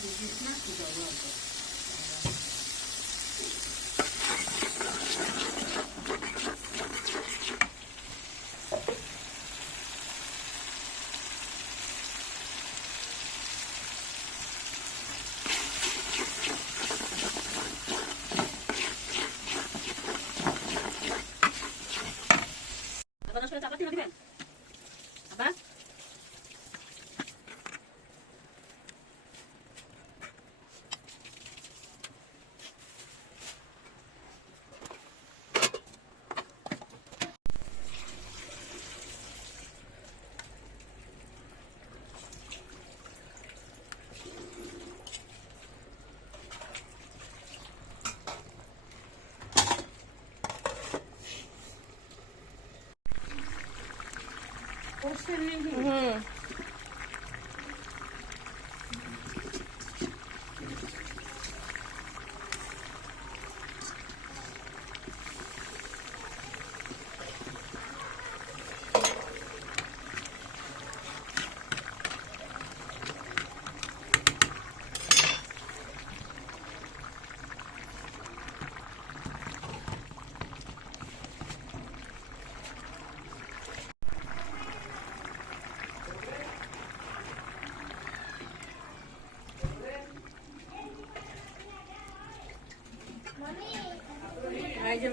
বিশেষ না কি ব্যবহার করে 我确定。嗯。এই যে